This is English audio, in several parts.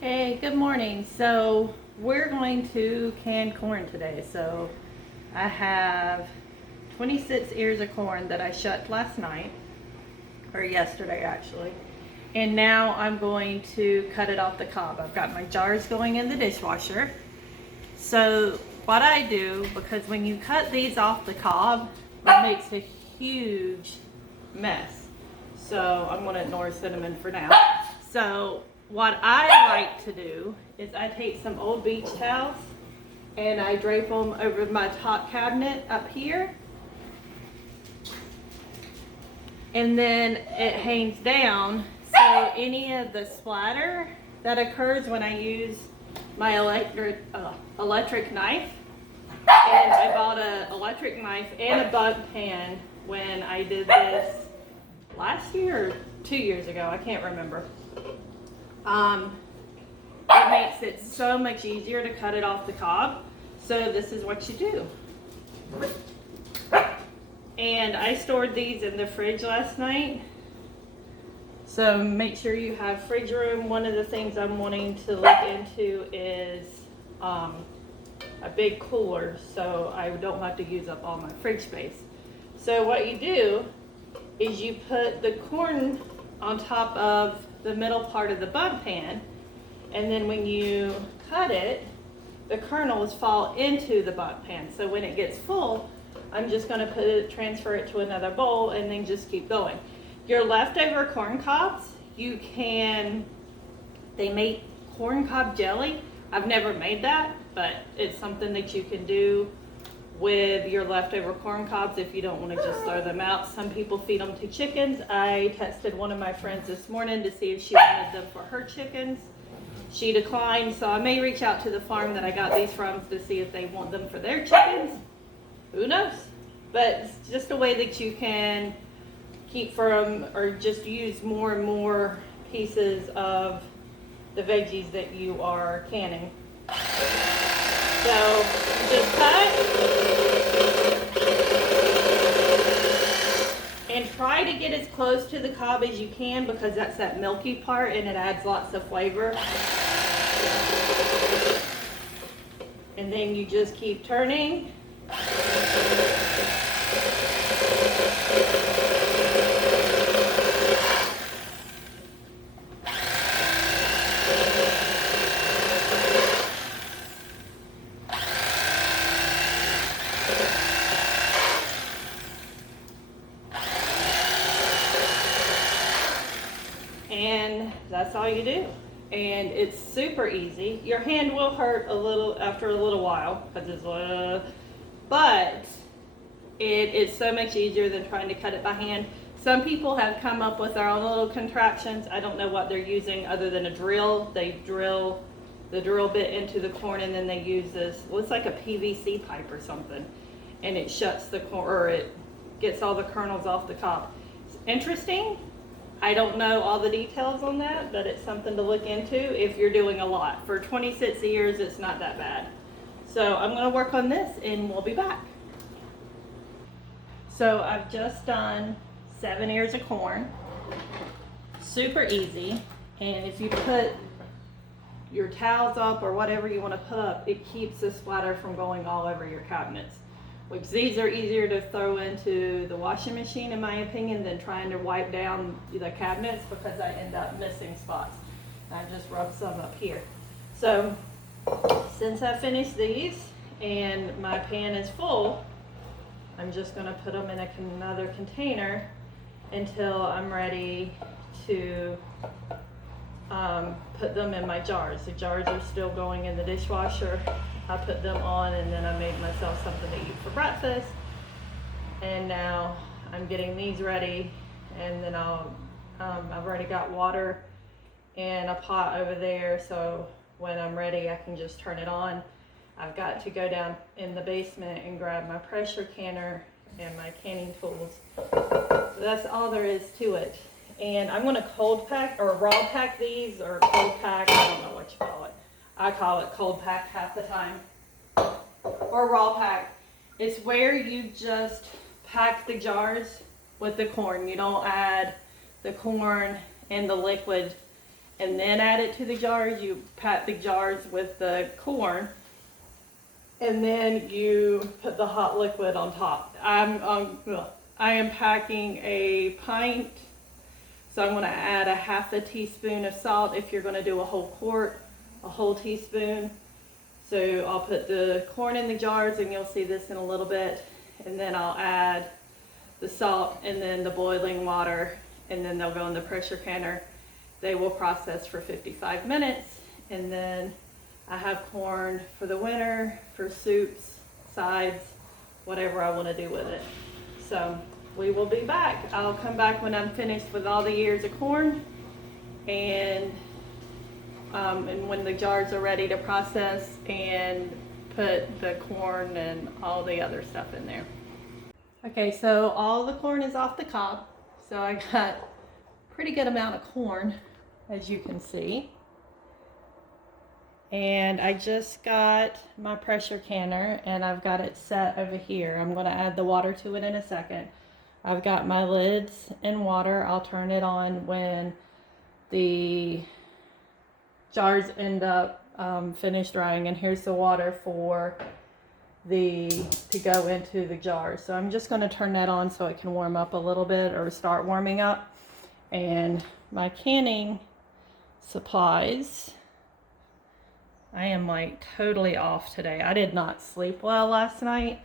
Hey, good morning. So we're going to can corn today. So I have 26 ears of corn that I shucked last night, or yesterday actually. And now I'm going to cut it off the cob. I've got my jars going in the dishwasher. So what I do, because when you cut these off the cob, it makes a huge mess. So I'm gonna ignore cinnamon for now. So what I like to do is I take some old beach towels and I drape them over my top cabinet up here. And then it hangs down, so any of the splatter that occurs when I use my electric knife, and I bought an electric knife and a bug pan when I did this last year or 2 years ago, I can't remember. It makes it so much easier to cut it off the cob. So this is what you do. And I stored these in the fridge last night. So make sure you have fridge room. One of the things I'm wanting to look into is a big cooler, so I don't have to use up all my fridge space. So what you do is you put the corn on top of the middle part of the bug pan, and then when you cut it, the kernels fall into the bug pan. So when it gets full, I'm just going to transfer it to another bowl and then just keep going. Your leftover corn cobs, they make corn cob jelly. I've never made that, but it's something that you can do with your leftover corn cobs if you don't want to just throw them out. Some people feed them to chickens. I texted one of my friends this morning to see if she wanted them for her chickens. She declined, so I may reach out to the farm that I got these from to see if they want them for their chickens. Who knows? But it's just a way that you can keep from, or just use more and more pieces of the veggies that you are canning. So just cut and try to get as close to the cob as you can, because that's that milky part and it adds lots of flavor. And then you just keep turning. And that's all you do. And it's super easy. Your hand will hurt a little after a little while, because but it is so much easier than trying to cut it by hand. Some people have come up with their own little contraptions. I don't know what they're using other than a drill. They drill the drill bit into the corn, and then they use this, well, it's like a PVC pipe or something, and it shuts the corn, or it gets all the kernels off the cob. It's interesting. I don't know all the details on that, but it's something to look into if you're doing a lot. For 26 years, it's not that bad. So I'm going to work on this and we'll be back. So I've just done 7 ears of corn. Super easy. And if you put your towels up or whatever you want to put up, it keeps the splatter from going all over your cabinets. Which these are easier to throw into the washing machine, in my opinion, than trying to wipe down the cabinets, because I end up missing spots. I just rubbed some up here. So since I finished these and my pan is full, I'm just going to put them in another container until I'm ready to put them in my jars. The jars are still going in the dishwasher. I put them on, and then I made myself something to eat for breakfast. And now I'm getting these ready, and then I've already got water in a pot over there, so when I'm ready I can just turn it on. I've got to go down in the basement and grab my pressure canner and my canning tools. So that's all there is to it. And I'm going to cold pack or raw pack these, or cold pack, I don't know what you call it. I call it cold pack half the time, or raw pack. It's where you just pack the jars with the corn. You don't add the corn and the liquid and then add it to the jars. You pat the jars with the corn, and then you put the hot liquid on top. I am packing a pint, so I'm going to add a half a teaspoon of salt. If you're going to do a whole quart, a whole teaspoon. So I'll put the corn in the jars, and you'll see this in a little bit, and then I'll add the salt and then the boiling water, and then they'll go in the pressure canner. They will process for 55 minutes, and then I have corn for the winter, for soups, sides, whatever I want to do with it. So we will be back. I'll come back when I'm finished with all the ears of corn, and when the jars are ready to process and put the corn and all the other stuff in there. Okay, so all the corn is off the cob. So I got a pretty good amount of corn, as you can see. And I just got my pressure canner, and I've got it set over here. I'm going to add the water to it in a second. I've got my lids in water. I'll turn it on when the jars end up finished drying, and here's the water for to go into the jars. So I'm just going to turn that on so it can warm up a little bit, or start warming up. And my canning supplies, I am like totally off today. I did not sleep well last night.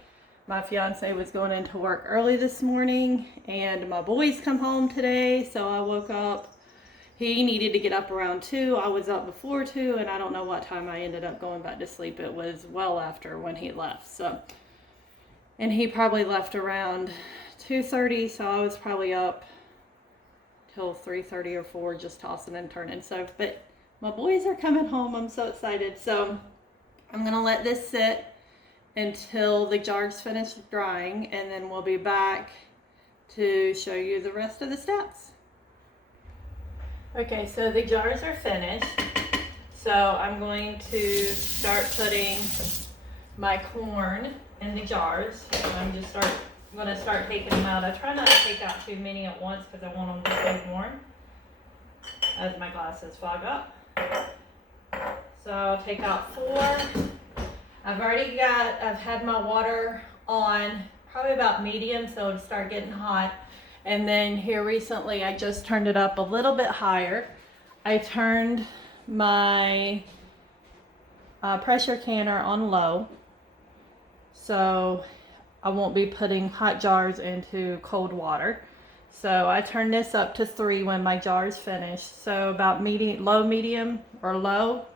My fiance was going into work early this morning, and my boys come home today, so I woke up. He needed to get up around 2. I was up before 2, and I don't know what time I ended up going back to sleep. It was well after when he left. So, and he probably left around 2:30, so I was probably up till 3:30 or 4, just tossing and turning. So, but my boys are coming home. I'm so excited. So I'm gonna let this sit until the jars finish drying, and then we'll be back to show you the rest of the steps. Okay, so the jars are finished. So I'm going to start putting my corn in the jars. I'm going to start taking them out. I try not to take out too many at once because I want them to stay warm as my glasses fog up. So I'll take out 4. I've had my water on probably about medium, so it'll start getting hot. And then here recently, I just turned it up a little bit higher. I turned my pressure canner on low, so I won't be putting hot jars into cold water. So I turned this up to 3 when my jar's finished. So about low, medium, or low.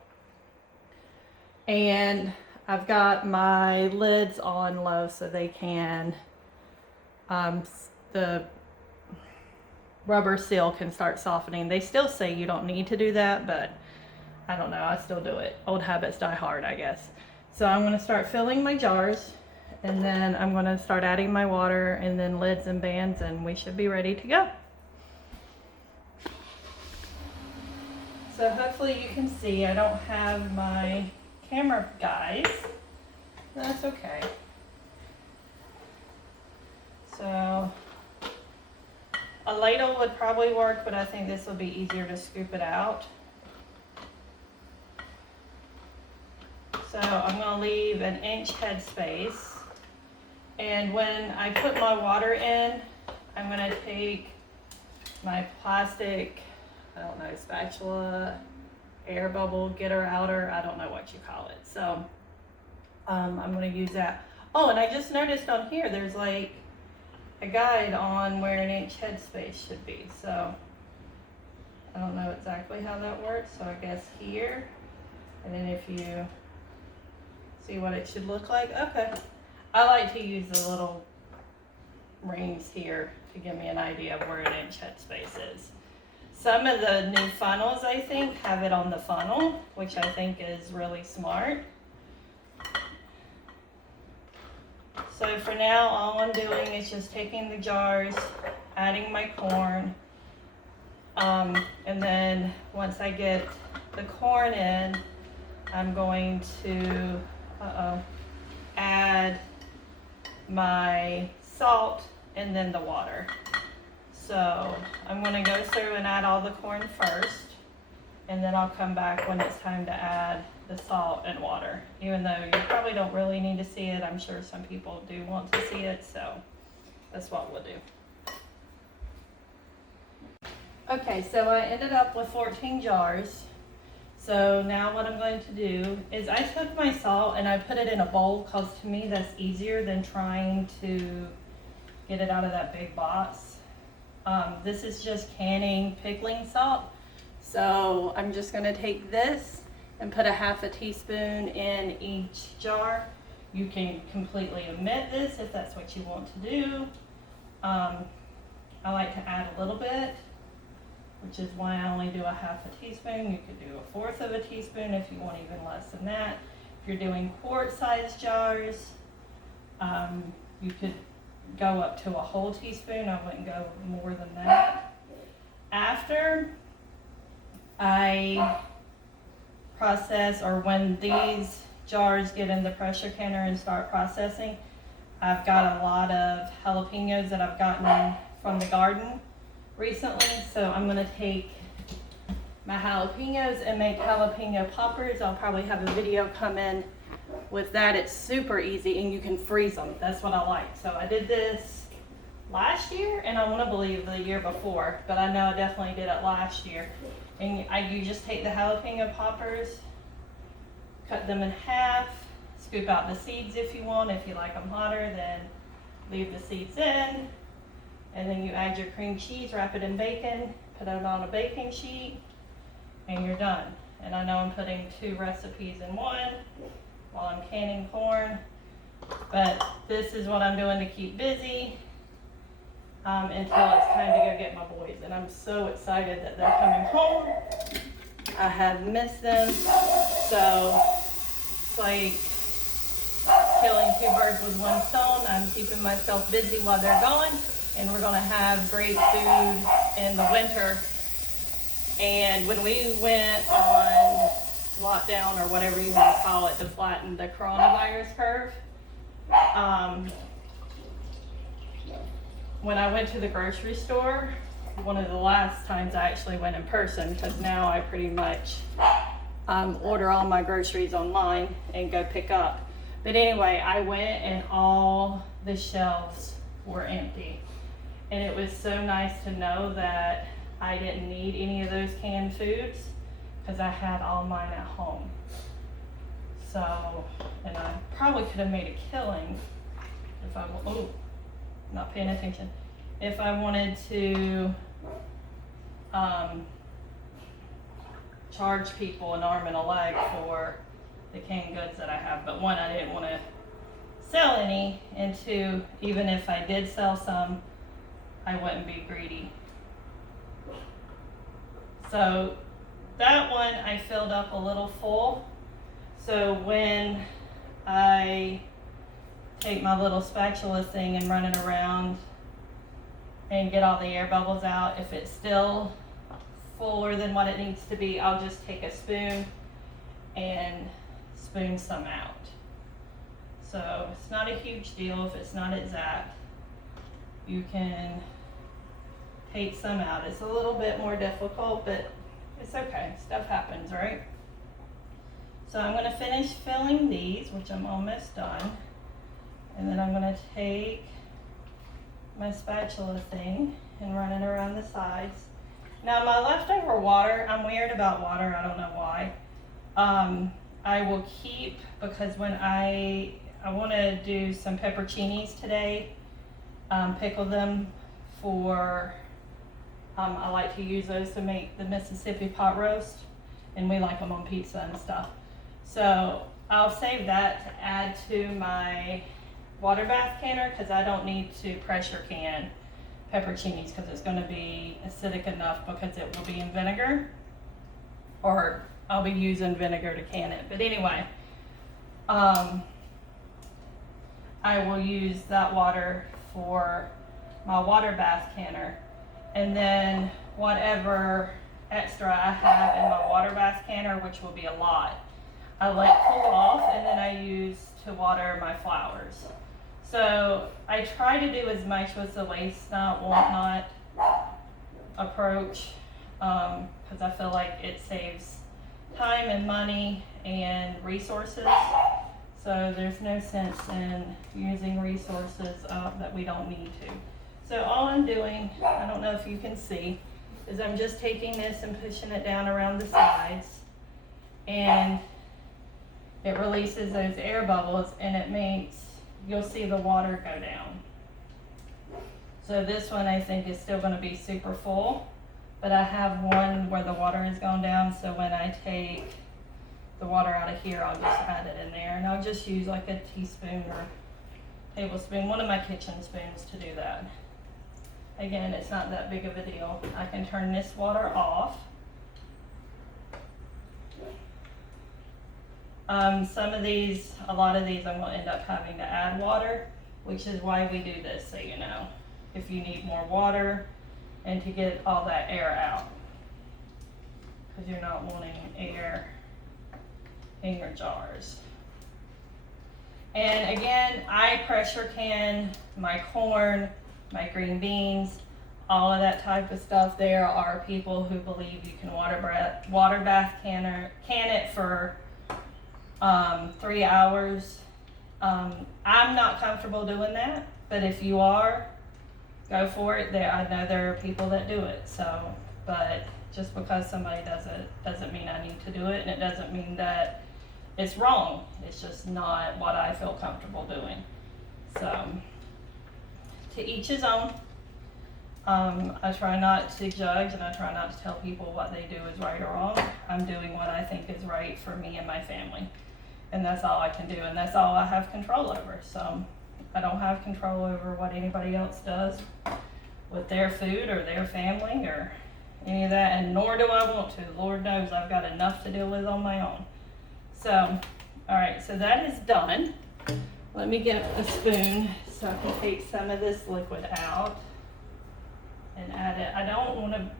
And I've got my lids on low so they can, the rubber seal can start softening. They still say you don't need to do that, but I don't know, I still do it. Old habits die hard, I guess. So I'm going to start filling my jars, and then I'm going to start adding my water, and then lids and bands, and we should be ready to go. So hopefully you can see I don't have my camera guys. That's okay. So a ladle would probably work, but I think this will be easier to scoop it out. So I'm going to leave an inch head space. And when I put my water in, I'm going to take my plastic, I don't know, spatula, air bubble getter outer, I don't know what you call it. So I'm going to use that. Oh, and I just noticed on here there's like a guide on where an inch headspace should be. So I don't know exactly how that works. So I guess here, and then if you see what it should look like. Okay. I like to use the little rings here to give me an idea of where an inch headspace is. Some of the new funnels, I think, have it on the funnel, which I think is really smart. So for now, all I'm doing is just taking the jars, adding my corn, and then once I get the corn in, I'm going to add my salt and then the water. So I'm going to go through and add all the corn first, and then I'll come back when it's time to add the salt and water. Even though you probably don't really need to see it, I'm sure some people do want to see it, so that's what we'll do. Okay, so I ended up with 14 jars. So now what I'm going to do is I took my salt and I put it in a bowl, because to me that's easier than trying to get it out of that big box. This is just canning pickling salt. So I'm just going to take this and put a half a teaspoon in each jar. You can completely omit this if that's what you want to do. I like to add a little bit, which is why I only do a half a teaspoon. You could do a fourth of a teaspoon if you want even less than that. If you're doing quart-sized jars, you could go up to a whole teaspoon. I wouldn't go more than that. After I process, or when these jars get in the pressure canner and start processing, I've got a lot of jalapenos that I've gotten from the garden recently. So I'm gonna take my jalapenos and make jalapeno poppers. I'll probably have a video come in with that. It's super easy and you can freeze them. That's what I like. So I did this last year, and I want to believe the year before, but I know I definitely did it last year. And you just take the jalapeno poppers, cut them in half, scoop out the seeds if you want. If you like them hotter, then leave the seeds in. And then you add your cream cheese, wrap it in bacon, put it on a baking sheet, and you're done. And I know I'm putting 2 recipes in one while I'm canning corn, but this is what I'm doing to keep busy until it's time to go get my boys. And I'm so excited that they're coming home. I have missed them, so it's like killing 2 birds with 1 stone. I'm keeping myself busy while they're gone, and we're gonna have great food in the winter. And when we went on lockdown, or whatever you want to call it, to flatten the coronavirus curve, when I went to the grocery store, one of the last times I actually went in person, because now I pretty much order all my groceries online and go pick up. But anyway, I went and all the shelves were empty. And it was so nice to know that I didn't need any of those canned foods, because I had all mine at home. So, and I probably could have made a killing if I, not paying attention. If I wanted to charge people an arm and a leg for the canned goods that I have. But 1, I didn't want to sell any, and 2, even if I did sell some, I wouldn't be greedy. So that one I filled up a little full. So when I take my little spatula thing and run it around and get all the air bubbles out, if it's still fuller than what it needs to be, I'll just take a spoon and spoon some out. So it's not a huge deal if it's not exact. You can take some out. It's a little bit more difficult, but it's okay. Stuff happens, right? So I'm going to finish filling these, which I'm almost done. And then I'm going to take my spatula thing and run it around the sides. Now my leftover water, I'm weird about water, I don't know why. I will keep, because when I want to do some pepperoncinis today, pickle them for, I like to use those to make the Mississippi pot roast, and we like them on pizza and stuff. So I'll save that to add to my water bath canner, because I don't need to pressure can pepperoncinis, because it's going to be acidic enough, because it will be in vinegar, or I'll be using vinegar to can it. But anyway, I will use that water for my water bath canner, and then whatever extra I have in my water bath canner, which will be a lot, I let cool off, and then I use to water my flowers. So I try to do as much with the waste not, want not approach. because I feel like it saves time and money and resources. So there's no sense in using resources that we don't need to. So all I'm doing, I don't know if you can see, is I'm just taking this and pushing it down around the sides, and it releases those air bubbles, and it makes, you'll see the water go down. So this one I think is still going to be super full, but I have one where the water has gone down, so when I take the water out of here, I'll just add it in there, and I'll just use like a teaspoon or tablespoon, one of my kitchen spoons, to do that. Again, it's not that big of a deal. I can turn this water off. Some of these, a lot of these, I'm going to end up having to add water, which is why we do this, so you know, if you need more water and to get all that air out, because you're not wanting air in your jars. And again, I pressure can my corn, my green beans, all of that type of stuff. There are people who believe you can water bath can it for 3 hours. I'm not comfortable doing that, but if you are, go for it. I know there are people that do it. So, but just because somebody does it doesn't mean I need to do it, and it doesn't mean that it's wrong. It's just not what I feel comfortable doing. So, to each his own. I try not to judge, and I try not to tell people what they do is right or wrong. I'm doing what I think is right for me and my family, and that's all I can do, and that's all I have control over. So I don't have control over what anybody else does with their food or their family or any of that, and nor do I want to. Lord knows I've got enough to deal with on my own. So, all right, so that is done. Let me get a spoon so I can take some of this liquid out and add it. I don't want to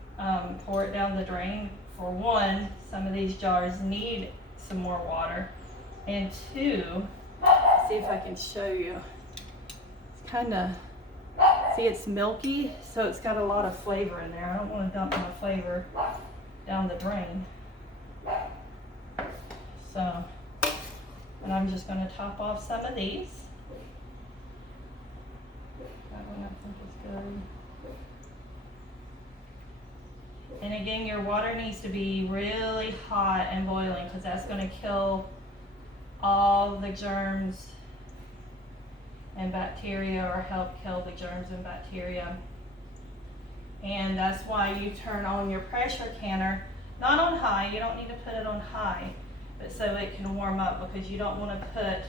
pour it down the drain. For one, some of these jars need some more water. And two, see if I can show you. It's kind of, see, it's milky, so it's got a lot of flavor in there. I don't want to dump my flavor down the drain. So, and I'm just going to top off some of these. That one I think is good. And again, your water needs to be really hot and boiling, because that's going to kill all the germs and bacteria, or help kill the germs and bacteria. And that's why you turn on your pressure canner, not on high. You don't need to put it on high, but so it can warm up, because you don't want to put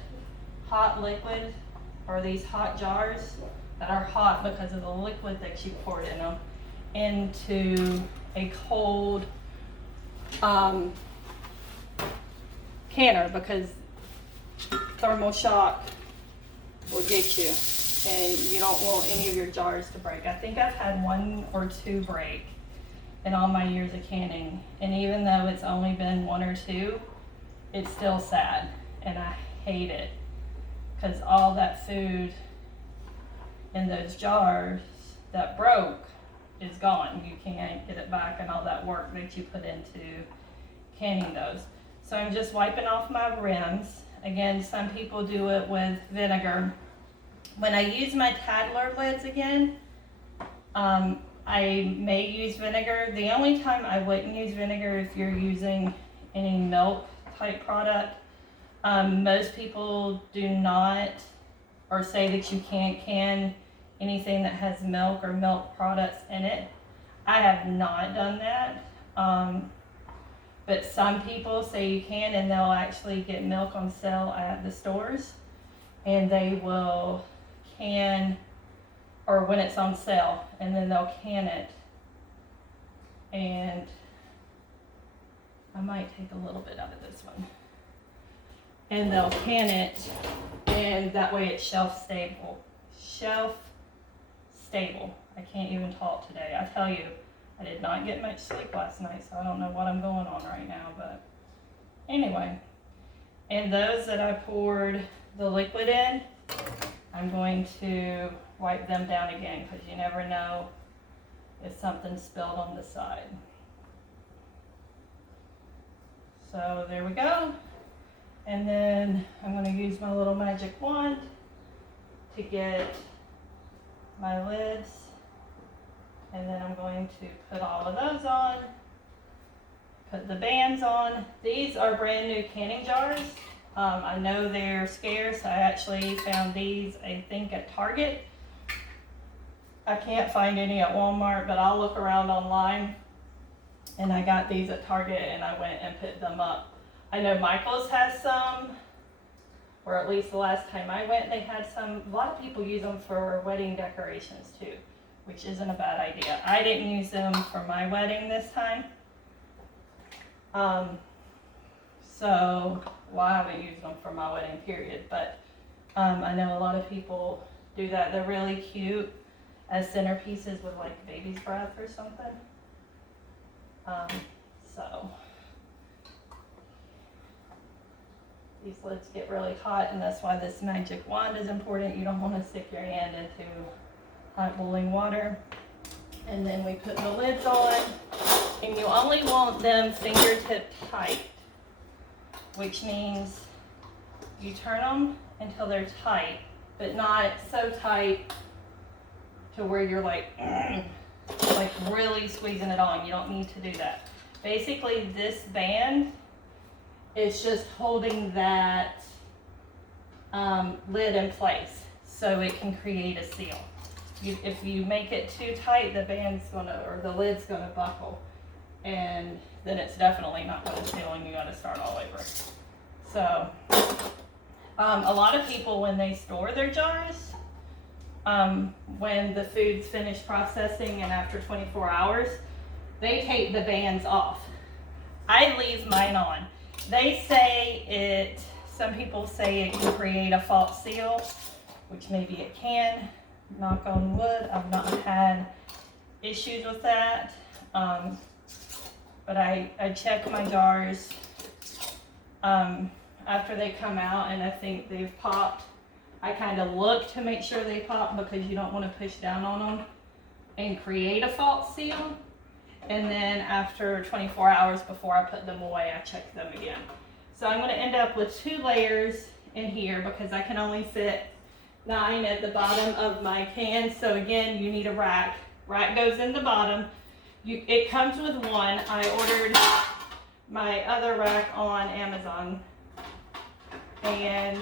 hot liquid, or these hot jars that are hot because of the liquid that you poured in them, into a cold canner, because thermal shock will get you, and you don't want any of your jars to break. I think I've had 1 or 2 break in all my years of canning, and even though it's only been 1 or 2, it's still sad, and I hate it, because all that food in those jars that broke is gone. You can't get it back, and all that work that you put into canning those. So I'm just wiping off my rims. Again, some people do it with vinegar. When I use my Tadler lids again, I may use vinegar. The only time I wouldn't use vinegar if you're using any milk type product. Most people do not, or say that you can't can anything that has milk or milk products in it. I have not done that. But some people say you can, and they'll actually get milk on sale at the stores, and they will can, or when it's on sale, and then they'll can it. And I might take a little bit out of this one. And they'll can it, and that way it's shelf stable. Shelf stable. I can't even talk today. I tell you, I did not get much sleep last night, so I don't know what I'm going on right now, but anyway. And those that I poured the liquid in, I'm going to wipe them down again, because you never know if something's spilled on the side. So there we go. And then I'm going to use my little magic wand to get my lids. And then I'm going to put all of those on. Put the bands on. These are brand new canning jars. I know they're scarce. I actually found these, I think, at Target. I can't find any at Walmart, but I'll look around online. And I got these at Target and I went and picked them up. I know Michael's has some, or at least the last time I went, they had some. A lot of people use them for wedding decorations too, which isn't a bad idea. I didn't use them for my wedding this time. I haven't used them for my wedding period, but I know a lot of people do that. They're really cute as centerpieces with like baby's breath or something. These lids get really hot, and that's why this magic wand is important. You don't want to stick your hand into hot boiling water. And then we put the lids on, and you only want them fingertip tight, which means you turn them until they're tight, but not so tight to where you're like really squeezing it on. You don't need to do that. Basically, this band is just holding that lid in place so it can create a seal. If you make it too tight, the lid's gonna buckle, and then it's definitely not gonna seal, and you gotta start all over. So, a lot of people, when they store their jars, when the food's finished processing and after 24 hours, they take the bands off. I leave mine on. They say some people say it can create a false seal, which maybe it can. Knock on wood, I've not had issues with that. But I check my jars after they come out, and I think they've popped. I kind of look to make sure they pop, because you don't want to push down on them and create a false seal. And then after 24 hours before I put them away, I check them again. So I'm going to end up with 2 layers in here, because I can only fit 9 at the bottom of my can. So again, you need a rack. Rack goes in the bottom. It comes with one. I ordered my other rack on Amazon. And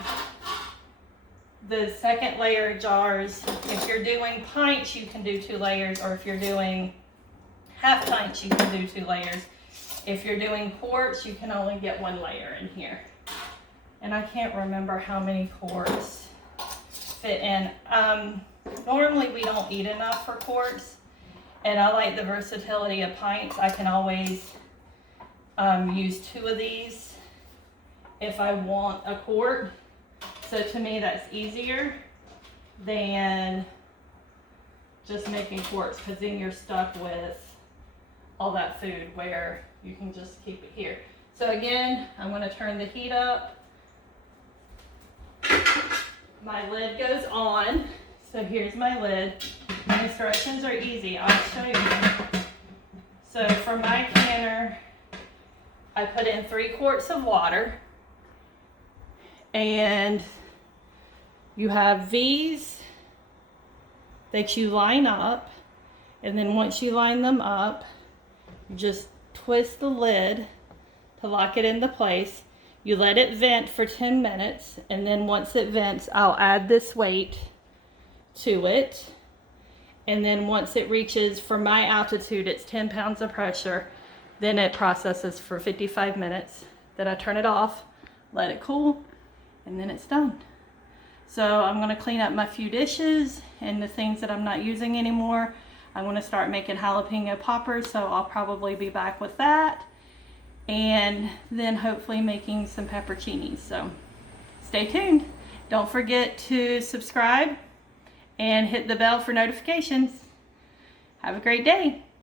the second layer jars, if you're doing pints, you can do 2 layers, or if you're doing half pints, you can do 2 layers. If you're doing quarts, you can only get 1 layer in here. And I can't remember how many quarts fit in. Normally we don't eat enough for quarts, and I like the versatility of pints. I can always use 2 of these if I want a quart. So to me, that's easier than just making quarts, because then you're stuck with all that food where you can just keep it here. So again, I'm going to turn the heat up. My lid goes on. So here's my lid. The instructions are easy. I'll show you. So for my canner, I put in 3 quarts of water, and you have V's that you line up, and then once you line them up, you just twist the lid to lock it into place. You let it vent for 10 minutes, and then once it vents, I'll add this weight to it. And then once it reaches, for my altitude, it's 10 pounds of pressure, then it processes for 55 minutes. Then I turn it off, let it cool, and then it's done. So I'm gonna clean up my few dishes and the things that I'm not using anymore. I'm gonna start making jalapeno poppers, so I'll probably be back with that. And then hopefully making some pepperoncinis. So stay tuned. Don't forget to subscribe and hit the bell for notifications. Have a great day.